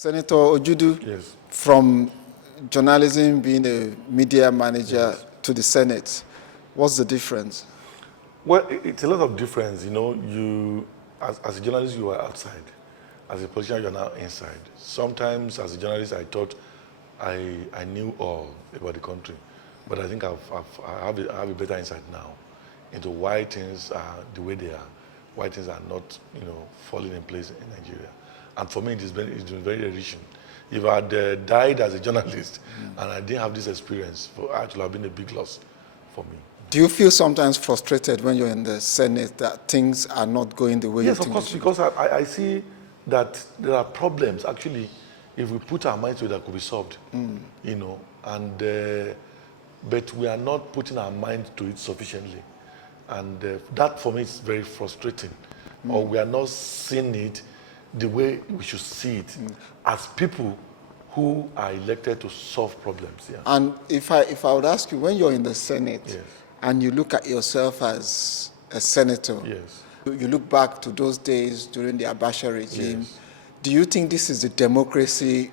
Senator Ojodu, Yes. from journalism, being a media manager, Yes. to the Senate, what's the difference? Well, it's a lot of difference. You know, you as a journalist, you are outside. As a politician, you're now inside. Sometimes, as a journalist, I thought I knew all about the country, but I think I have a better insight now into why things are the way they are, why things are not, falling in place in Nigeria. And for me, it's been very enriching. If I had died as a journalist and I didn't have this experience, it would have been a big loss for me. Do you feel sometimes frustrated when you're in the Senate that things are not going the way you Yes, think? of course, because I see that there are problems. Actually, if we put our minds to it, that could be solved. But we are not putting our mind to it sufficiently. And that, for me, is very frustrating. Or we are not seeing it the way we should see it as people who are elected to solve problems. Yeah. And if I would ask you, when you're in the Senate, Yes. and you look at yourself as a senator, Yes. you look back to those days during the Abuja regime, Yes. do you think this is the democracy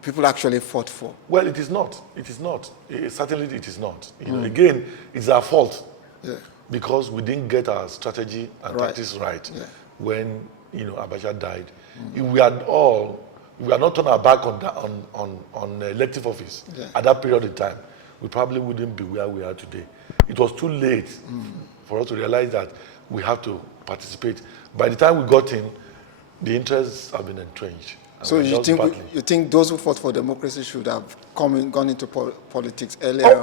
people actually fought for? Well, it is not. It is not. Certainly, it is not. Again, it's our fault. Yeah. Because we didn't get our strategy and tactics right when Abuja died. If we had not turned our back on elective office at that period of time, we probably wouldn't be where we are today. It was too late for us to realize that we have to participate. By the time we got in, the interests have been entrenched. So you think those who fought for democracy should have gone into politics earlier? Oh,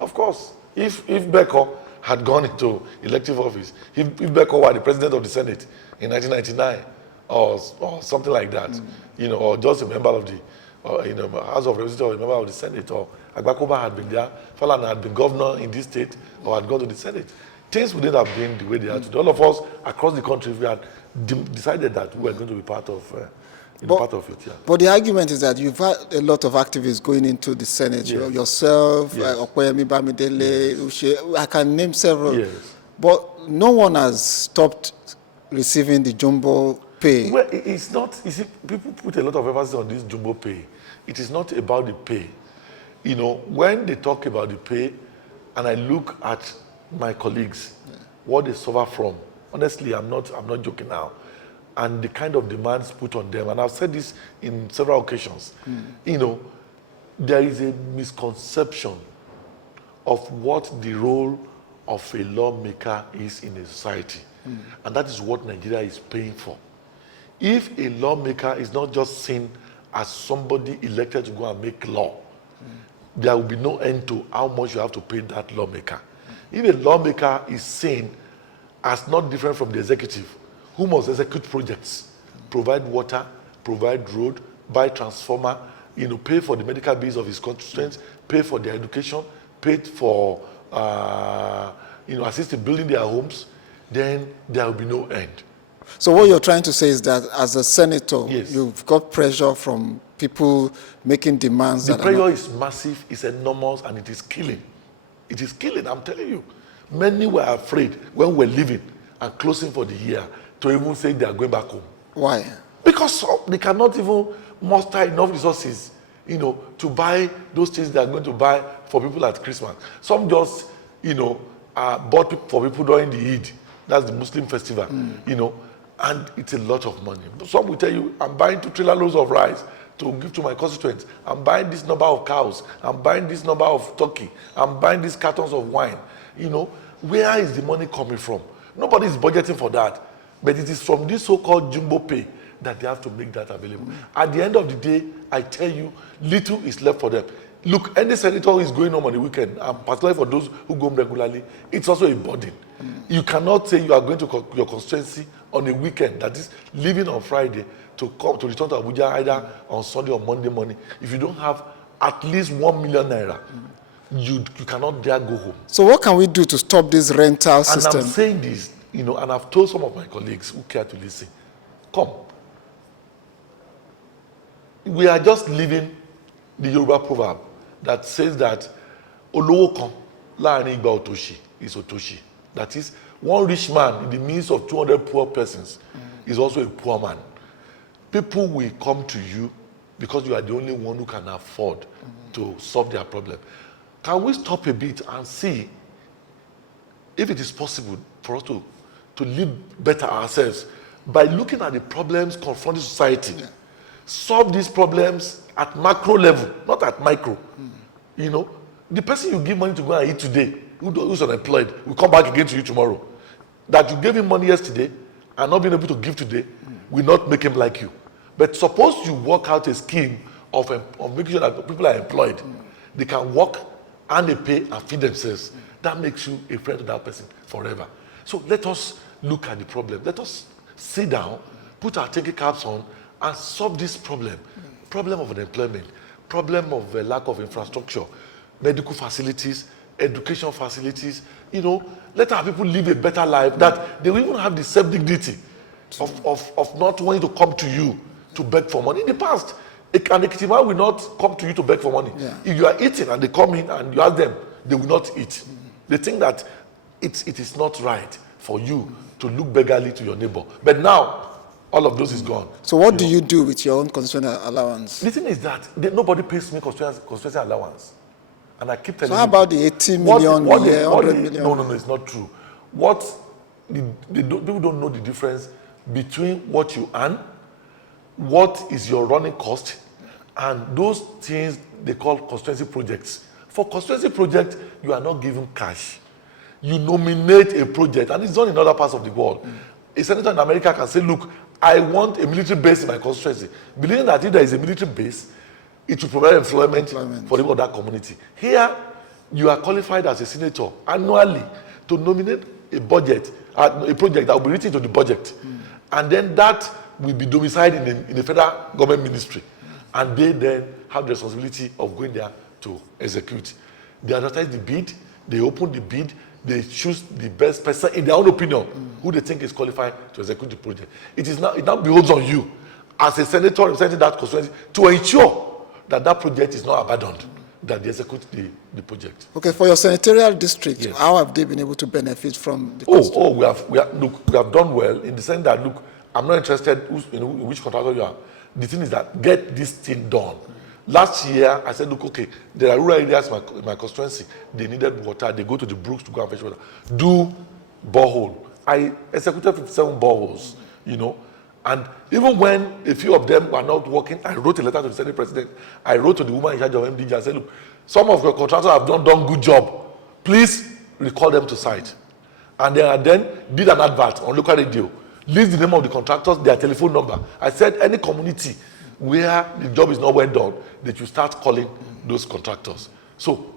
of course. If Beko had gone into elective office, if Beko were the president of the Senate in 1999 or something like that, or just a member of the House of Representatives or a member of the Senate, or Agbakoba had been there, Falana had been governor in this state or had gone to the Senate, things wouldn't have been the way they are today. All of us across the country, we had decided that we were going to be part of part of it. Yeah. But the argument is that you've had a lot of activists going into the Senate. Yes. Yourself, Yes. Okoyemi Bamidele, Ushe, I can name several. Yes. But no one has stopped receiving the jumbo pay. Well, it's not. You see, people put a lot of emphasis on this jumbo pay. It is not about the pay. When they talk about the pay, and I look at my colleagues, what they suffer from. Honestly, I'm not joking now. And the kind of demands put on them, and I've said this in several occasions. There is a misconception of what the role of a lawmaker is in a society, and that is what Nigeria is paying for. If a lawmaker is not just seen as somebody elected to go and make law, there will be no end to how much you have to pay that lawmaker. If a lawmaker is seen as not different from the executive, who must execute projects, provide water, provide road, buy transformer, pay for the medical bills of his constituents, pay for their education, pay for, assist in building their homes, then there will be no end. So what you're trying to say is that as a senator, Yes. you've got pressure from people making demands. The pressure is massive, it's enormous, and it is killing. It is killing, I'm telling you. Many were afraid when we're leaving and closing for the year to even say they are going back home. Why? Because they cannot even muster enough resources, to buy those things they are going to buy for people at Christmas. Some just, bought for people during the Eid. That's the Muslim festival, and it's a lot of money. Some will tell you, I'm buying 2 trailer loads of rice to give to my constituents. I'm buying this number of cows. I'm buying this number of turkey. I'm buying these cartons of wine. Where is the money coming from? Nobody is budgeting for that. But it is from this so-called jumbo pay that they have to make that available. At the end of the day, I tell you, little is left for them. Look, any senator who is going home on the weekend, and particularly for those who go home regularly, it's also a burden. You cannot say you are going to your constituency on a weekend, that is leaving on Friday, to return to Abuja either on Sunday or Monday morning. If you don't have at least 1 million naira, you cannot dare go home. So what can we do to stop this rental system? And I'm saying this, and I've told some of my colleagues who care to listen, come. We are just living the Yoruba proverb that says that Olowo kan láàrin igba otoshi is otoshi. That is, one rich man in the midst of 200 poor persons is also a poor man. people will come to you because you are the only one who can afford to solve their problem. Can we stop a bit and see if it is possible for us to live better ourselves by looking at the problems confronting society? Solve these problems at macro level, not at micro. You know, the person you give money to go and eat today, who's unemployed, will come back again to you tomorrow. That you gave him money yesterday and not being able to give today will not make him like you. But suppose you work out a scheme of making sure that people are employed, they can work and they pay and feed themselves. That makes you a friend to that person forever. So let us look at the problem. Let us sit down, put our thinking caps on, and solve this problem. Problem of unemployment, problem of lack of infrastructure, medical facilities, education facilities. You know, let our people live a better life, that they will even have the self-dignity of not wanting to come to you to beg for money. In the past, an Ekitiman will not come to you to beg for money. If you are eating and they come in and you ask them, they will not eat. They think that it is not right for you to look beggarly to your neighbor. But now, all of those is gone. So what do you do with your own constitutional allowance? The thing is that nobody pays me constituency allowance. And I keep telling you. So how about the 80 million, 100 million? No, it's not true. People don't know the difference between what you earn, what is your running cost, and those things they call constituency projects. For constituency project, you are not given cash. You nominate a project, and it's done in other parts of the world. A senator in America can say, look, I want a military base in my constituency, believing that if there is a military base, it will provide employment for the people of that community. Here, you are qualified as a senator annually to nominate a budget, a project that will be written into the budget. And then that will be domiciled in the federal government ministry. And they then have the responsibility of going there to execute. They advertise the bid, they open the bid, they choose the best person in their own opinion who they think is qualified to execute the project. It now beholds on you as a senator representing that constituency to ensure that that project is not abandoned, that they execute the project. Okay, for your senatorial district, how have they been able to benefit from the we have done well in the sense that, look, I'm not interested in which contractor you are. The thing is that get this thing done. Last year, I said, look, okay, there are rural areas in my constituency. They needed water. They go to the brooks to go and fetch water. Do borehole. I executed 57 boreholes, you know. And even when a few of them were not working, I wrote a letter to the Senate President. I wrote to the woman in charge of MDG. I said, look, some of your contractors have done good job. Please recall them to site. And then did an advert on local radio. List the name of the contractors, their telephone number. I said any community where the job is not well done, they should start calling those contractors. So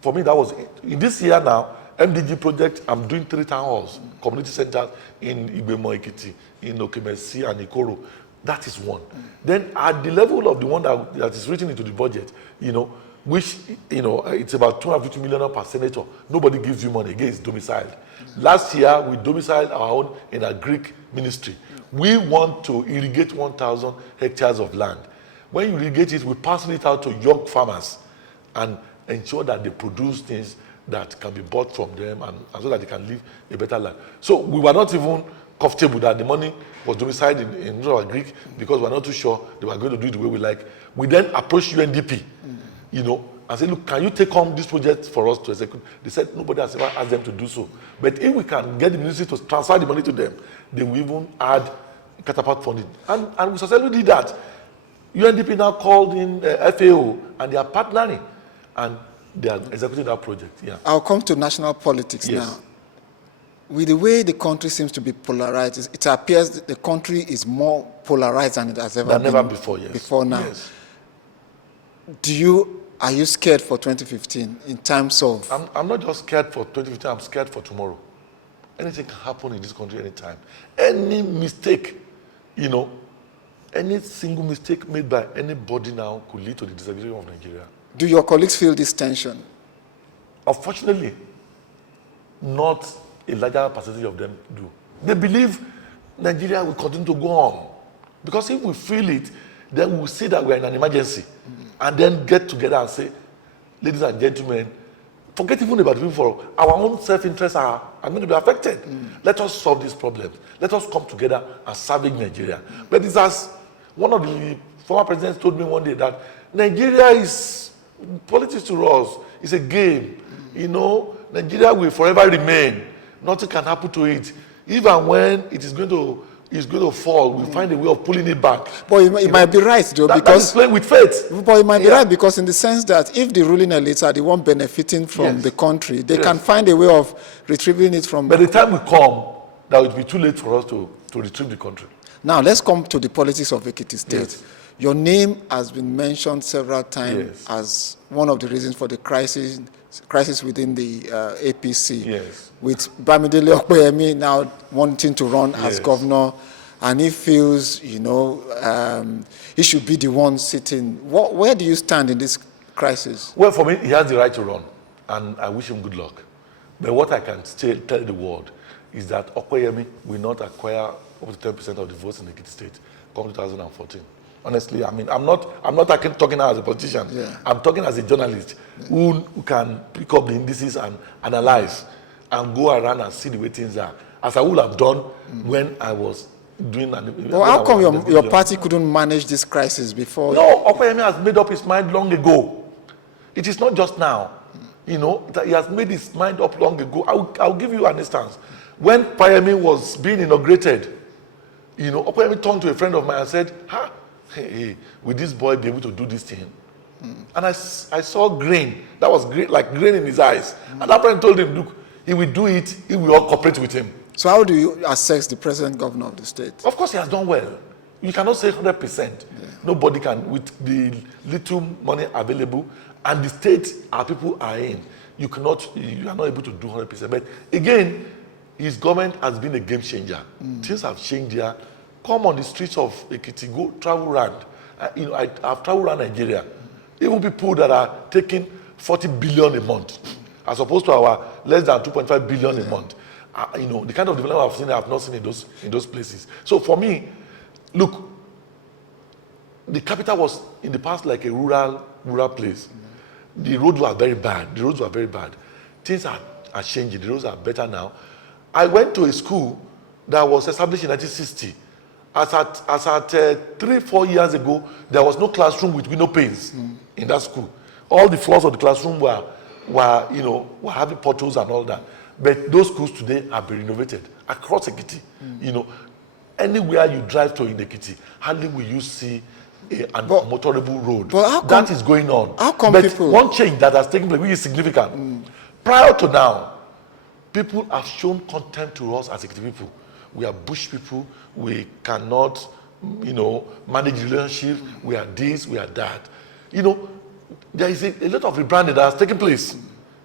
for me, that was it. In this year now, MDG project, I'm doing 3 town halls, community centers in Igbemo-Ekiti, in Okemesi and Ikoro. That is one. Then at the level of the one that is written into the budget, you know, which, you know, it's about 250 million per senator. Nobody gives you money. Again, it's domiciled. Last year, we domiciled our own in a Greek ministry. We want to irrigate 1,000 hectares of land. When you irrigate it, we pass it out to young farmers and ensure that they produce things that can be bought from them and so that they can live a better life. So we were not even comfortable that the money was domiciled in Greek because we're not too sure they were going to do it the way we like. We then approached UNDP, you know, and said, look, can you take on this project for us to execute? They said nobody has ever asked them to do so. But if we can get the ministry to transfer the money to them, they will even add catapult funding. And we successfully did that. UNDP now called in FAO and they are partnering and they are executing that project. Yeah. I'll come to national politics now. With the way the country seems to be polarized, it appears that the country is more polarized than it has ever been. Never before, yes. Before now. Yes. Are you scared for 2015 in terms of... I'm not just scared for 2015, I'm scared for tomorrow. Anything can happen in this country anytime. Any mistake, you know, any single mistake made by anybody now could lead to the disability of Nigeria. Do your colleagues feel this tension? Unfortunately, not a larger percentage of them do. They believe Nigeria will continue to go on. Because if we feel it, then we will see that we are in an emergency. And then get together and say, ladies and gentlemen, forget even about the people, our own self-interests are going to be affected. Let us solve these problems. Let us come together and salvage Nigeria. But it's as One of the former presidents told me one day that Nigeria is, politics to us is a game. You know, Nigeria will forever remain. Nothing can happen to it. Even when it is going to fall, we find a way of pulling it back. But it might be right, though, that because is playing with faith. But it might be right, because in the sense that if the ruling elites are the one benefiting from the country, they can find a way of retrieving it from. By the time we come, that would be too late for us to retrieve the country. Now let's come to the politics of Ekiti State. Yes. Your name has been mentioned several times as one of the reasons for the crisis within the APC. Yes. With Bamidele Okoyemi now wanting to run as governor, and he feels, you know, he should be the one sitting. Where do you stand in this crisis? Well, for me, he has the right to run, and I wish him good luck. But what I can still tell the world is that Okoyemi will not acquire up to 10% of the votes in Ekiti State come 2014. Honestly, I mean, I'm not talking now as a politician. I'm talking as a journalist who can pick up the indices and analyze and go around and see the way things are, as I would have done when I was doing. Well, how come your party couldn't manage this crisis before? No, Okoyemi has made up his mind long ago. It is not just now. You know, that he has made his mind up long ago. I'll give you an instance. When Payemi was being inaugurated, you know, Okoyemi turned to a friend of mine and said, hey, will this boy be able to do this thing? And I saw grain. That was great, like grain in his eyes. And that friend told him, look, he will do it, he will all cooperate with him. So how do you assess the present governor of the state? Of course, he has done well. You cannot say 100%. Nobody can, with the little money available and the state our people are in, you are not able to do 100%. But again, his government has been a game changer. Things have changed here. Come on the streets of Ekiti, go travel around. You know, I've traveled around Nigeria. Even people that are taking 40 billion a month, as opposed to our less than 2.5 billion a month. You know, the kind of development I've seen, I've not seen in those places. So for me, look, the capital was in the past like a rural place. The roads were very bad. Things are changing. The roads are better now. I went to a school that was established in 1960. As at 3-4 years ago, there was no classroom with window panes in that school. All the floors of the classroom were having portals and all that. But those schools today have been renovated across Ekiti. You know, anywhere you drive to in Ekiti, hardly will you see a motorable road. That is going on. How come people? One change that has taken place, which is significant. Prior to now, people have shown contempt to us as Ekiti people. We are bush people. We cannot, you know, manage relationships. We are this, we are that. You know, there is a lot of rebranding that has taken place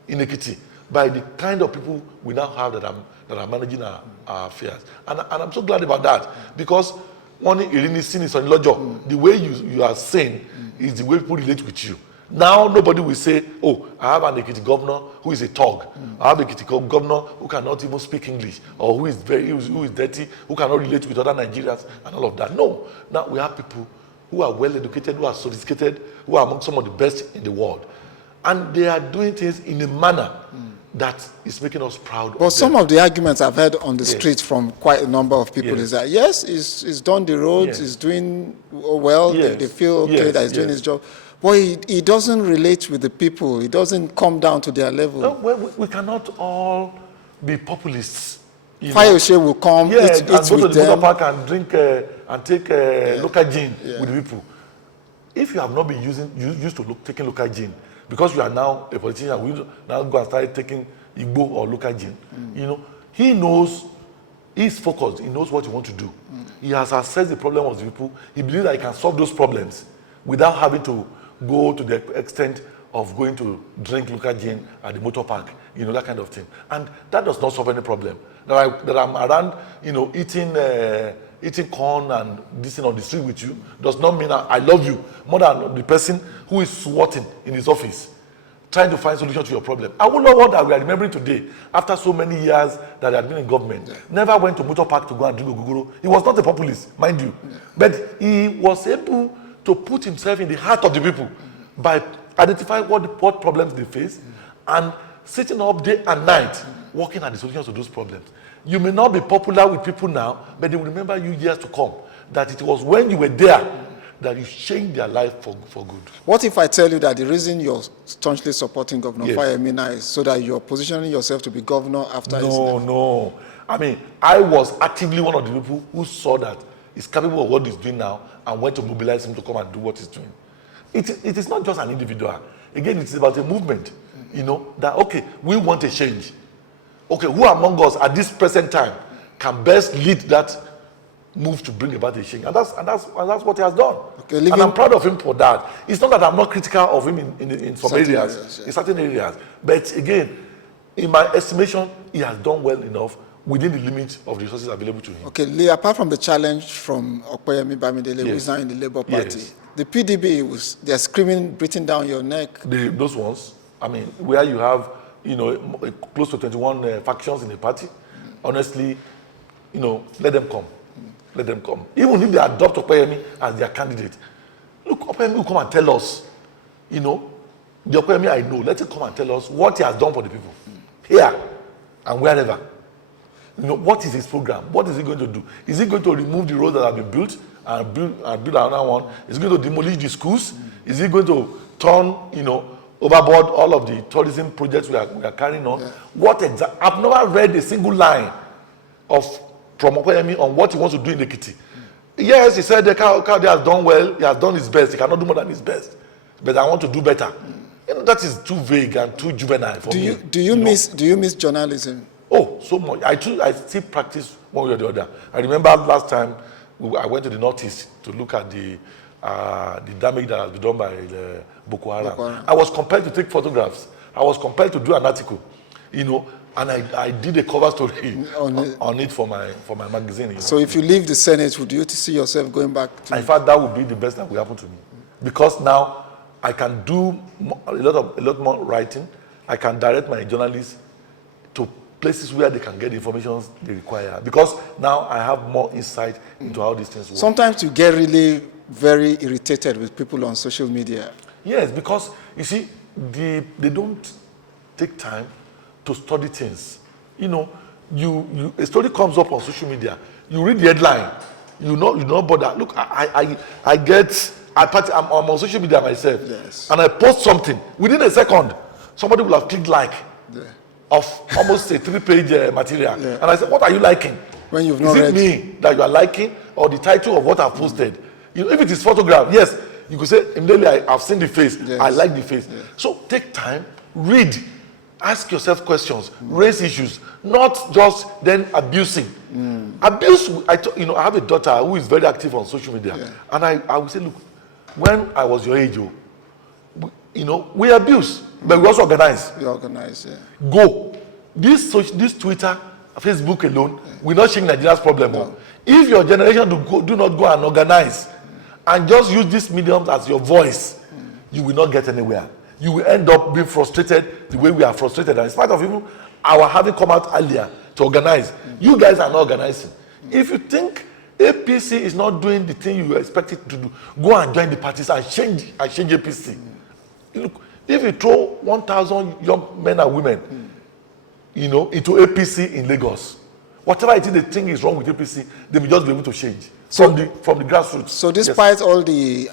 in Ekiti by the kind of people we now have that are managing our affairs. And I'm so glad about that, because one Irini sin is on Lojo. The way you are saying is the way people relate with you. Now nobody will say, oh, I have an Ekiti governor who is a thug. I have an Ekiti governor who cannot even speak English, or who is dirty, who cannot relate with other Nigerians and all of that. No. Now we have people who are well educated, who are sophisticated, who are among some of the best in the world. And they are doing things in a manner that is making us proud. But some of the arguments I've heard on the streets from quite a number of people is that, yes, he's done the roads, he's doing well, they feel okay that he's doing his job. But he doesn't relate with the people. He doesn't come down to their level. No, well, we cannot all be populists. Fayose will come, eat and go to the motor park and drink and take local gin with the people. If you have not been used to taking local gin, because you are now a politician, we now go and start taking Igbo or local gin. You know, he knows, he's focused, he knows what he wants to do. He has assessed the problem of the people. He believes that he can solve those problems without having to go to the extent of going to drink local gin at the motor park, you know, that kind of thing. And that does not solve any problem. That I'm around, you know, eating corn and this thing on the street with you does not mean I love you more than the person who is swatting in his office, trying to find solution to your problem. I would love what that we are remembering today, after so many years that he had been in government, never went to motor park to go and drink ogogoro. He was not a populist, mind you, but he was able to put himself in the heart of the people by identifying what problems they face and sitting up day and night working at the solutions to those problems. You may not be popular with people now, but they will remember you years to come. that it was when you were there that you changed their life for good. What if I tell you that the reason you're staunchly supporting Governor Yes. Offem-oke now is so that you're positioning yourself to be governor after his death? No. I mean, I was actively one of the people who saw that he's capable of what he's doing now and went to mobilize him to come and do what he's doing. It is not just an individual. Again, it's about a movement. That, okay, we want a change. Okay, who among us at this present time can best lead that move to bring about a change? And that's what he has done. Okay, and I'm proud of him for that. It's not that I'm not critical of him in some areas, in certain areas. But again, in my estimation, he has done well enough within the limits of the resources available to him. Okay, Lee, apart from the challenge from Okoyemi Bamidele, who is now in the Labour Party, the PDB, they're screaming, breathing down your neck. Those ones, I mean, where you have, close to 21 factions in the party, honestly, let them come. Let them come. Even if they adopt Okoyemi as their candidate, look, Okoyemi will come and tell us, the Okoyemi I know, let him come and tell us what he has done for the people, here and wherever. What is his program? What is he going to do? Is he going to remove the roads that have been built and build another one? Is he going to demolish the schools? Is he going to turn, overboard all of the tourism projects we are carrying on? Yeah. I've never read a single line from Okoyemi on what he wants to do in Ekiti. Yes, he said the Kayode has done well, he has done his best, he cannot do more than his best. But I want to do better. That is too vague and too juvenile for me. Do you miss journalism? Oh, so much. I still practice one way or the other. I remember last time I went to the Northeast to look at the damage that has been done by the Boko Haram. I was compelled to take photographs. I was compelled to do an article, and I did a cover story on it for my magazine. So if you leave the Senate, would you see yourself going back to... In fact, that would be the best that will happen to me. Because now I can do a lot more writing. I can direct my journalists to places where they can get the information they require. Because now I have more insight into how these things work. Sometimes you get really very irritated with people on social media. Yes, because, you see, they don't take time to study things. A story comes up on social media. You read the headline. You don't bother. Look, I'm on social media myself. Yes. And I post something. Within a second, somebody will have clicked like. Yeah. Of almost a 3-page material. Yeah. And I said, what are you liking? When you've not read. Is it me that you are liking or the title of what I've posted? If it is photograph, yes, you could say, immediately I've seen the face. Yes. I like the face. Yes. So take time, read, ask yourself questions, raise issues, not just then abusing. Abuse, I have a daughter who is very active on social media. And I would say, look, when I was your age, we abuse. But we also organize. We organize, yeah. Go. This Twitter, Facebook alone will not change Nigeria's problem. No. If your generation do not go and organize and just use these mediums as your voice, you will not get anywhere. You will end up being frustrated the way we are frustrated. And in spite of even our having come out earlier to organize, you guys are not organizing. If you think APC is not doing the thing you expect it to do, go and join the parties and change APC. Look, if you throw 1,000 young men and women, into APC in Lagos, whatever it is they think is wrong with APC, they will just be able to change from the grassroots. So despite all the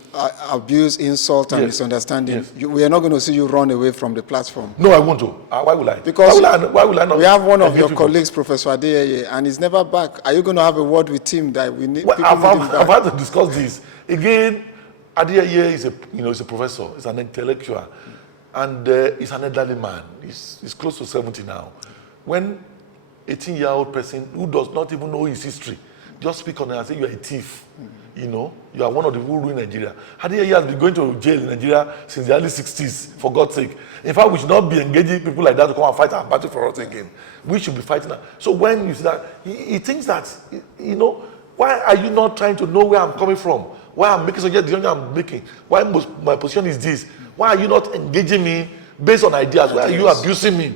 abuse, insult, and misunderstanding, we are not going to see you run away from the platform. No, I won't. Why will I? Because why will I not? We have one of your colleagues, Professor Aide, and he's never back. Are you going to have a word with him that we need? Well, I've had to discuss this again. Aide is a professor. He's an intellectual. And he's an elderly man. He's close to 70 now. When a 18-year-old person who does not even know his history just speak on it and say you are a thief, you are one of the people who ruin Nigeria. Aide has been going to jail in Nigeria since the early 60s, for God's sake. In fact, we should not be engaging people like that to come and fight our battle for us again. We should be fighting that. So when you see that, he thinks that, why are you not trying to know where I'm coming from? Why I'm making such a decision I'm making? Why my position is this? Why are you not engaging me based on ideas? Why are you abusing me?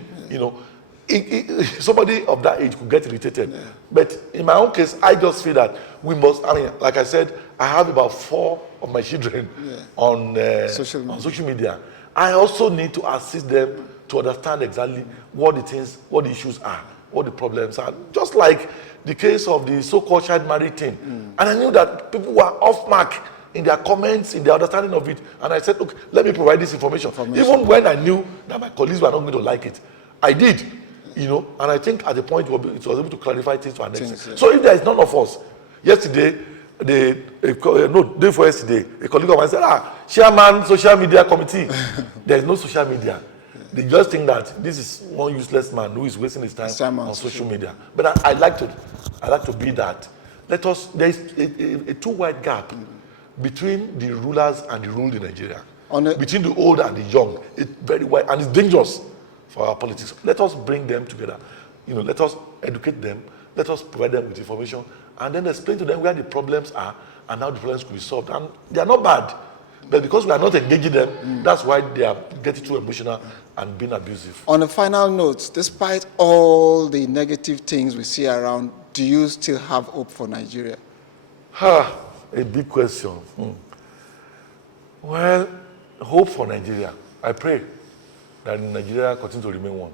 Somebody of that age could get irritated. Yeah. But in my own case, I just feel that we must, like I said, I have about 4 of my children on social media. I also need to assist them to understand exactly what the issues are, what the problems are. Just like the case of the so-called child marriage thing. And I knew that people were off mark in their comments, in their understanding of it. And I said, okay, let me provide this information. Even when I knew that my colleagues were not going to like it, I did, and I think at the point it was able to clarify things to an extent. So if there is none of us, yesterday, day before yesterday, a colleague of mine said, chairman, social media committee. There is no social media. They just think that this is one useless man who is wasting his time on social media. But I like to be that. There is a too wide gap between the rulers and the ruled in Nigeria. Between the old and the young. It's very wide and it's dangerous for our politics. Let us bring them together. Let us educate them. Let us provide them with information and then explain to them where the problems are and how the problems could be solved. And they are not bad. But because we are not engaging them, that's why they are getting too emotional and being abusive. On a final note, despite all the negative things we see around, do you still have hope for Nigeria? A big question. Well, hope for Nigeria. I pray that Nigeria continue to remain one.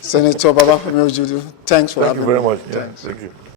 Senator Babafemi Ojodu, thanks for having me. Thank you very much. Yeah, thank you.